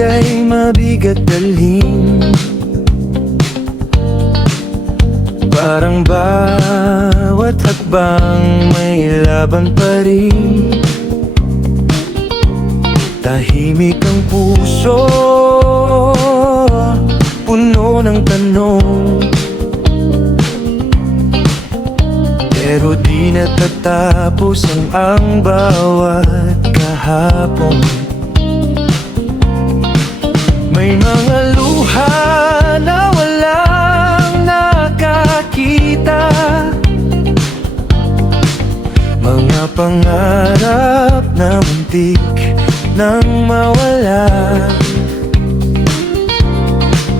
bagay mabigat dalhin, parang bawat hakbang may laban pa rin. Tahimik ang puso, puno ng tanong, pero di natatapos ang bawat kahapon. May mga luha na walang nakakita, mga pangarap na muntik nang mawala,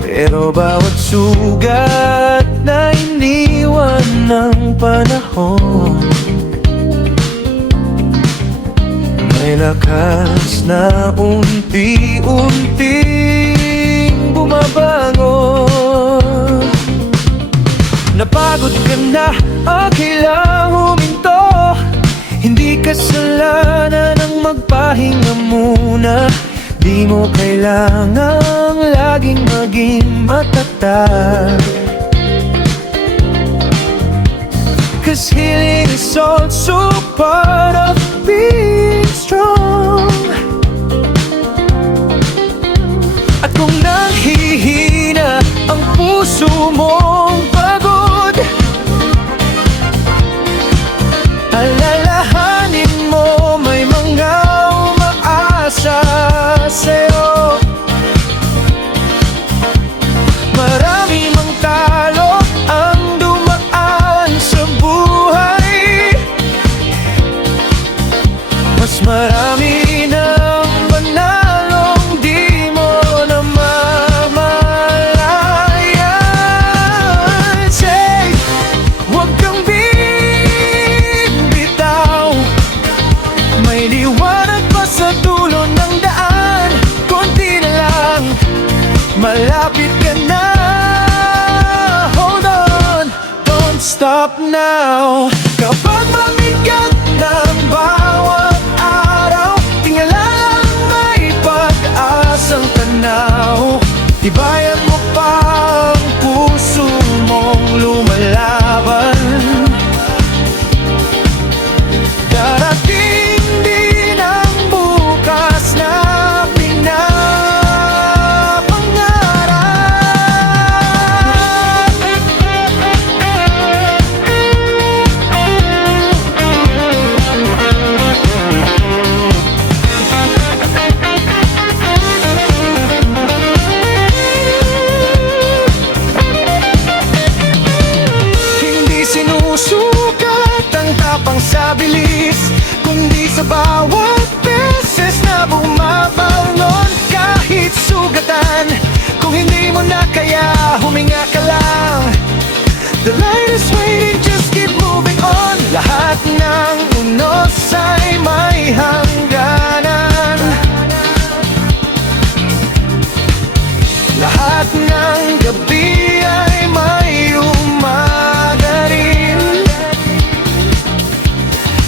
pero bawat sugat na iniwan ng panahon, may lakas na unti-unting bumabangon. Napagod ka na, okay lang huminto, hindi kasalanan ang magpahinga muna. Di mo kailangang laging maging matatag, 'cause healing is also part of being strong. At kung nanghihina ang puso mong pagod, alalahanin mo may mga umaasa sa'yo. Marami mang talo ang dumaan sa buhay, mas marami ng panalong di mo namamalayan. Say, huwag kang bibitaw, may liwanag pa sa dulo ng daan. Konti na lang, malapit ka na. Hold on, don't stop now. Kapag mabigat ng bawat araw, tingala lang may pag-asang tanaw. Tibayan mo pa ang puso mong lumalaban. Darating din ang bukas na sinusukat ang tapang sa bilis, kundi sa bawat beses na bumabalon. Kahit sugatan, kung hindi mo na kaya, huminga ka lang. The light is waiting, just keep moving on. Lahat ng unos ay may hangganan, lahat ng gabi ay may umaga rin.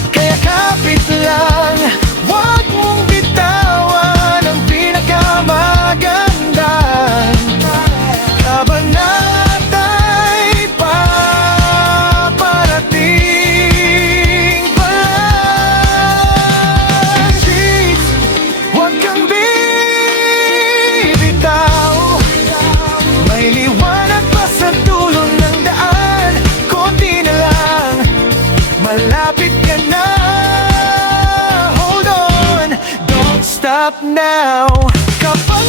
Kaya kapit lang, huwag mong bitawan ang pinakamaganda. Kabanata'y paparating pa lang. Please, huwag kang bibitaw, may liwanag pa sa dulo ng daan. Konti na lang, malapit ka na. Hold on, don't stop now. Kapag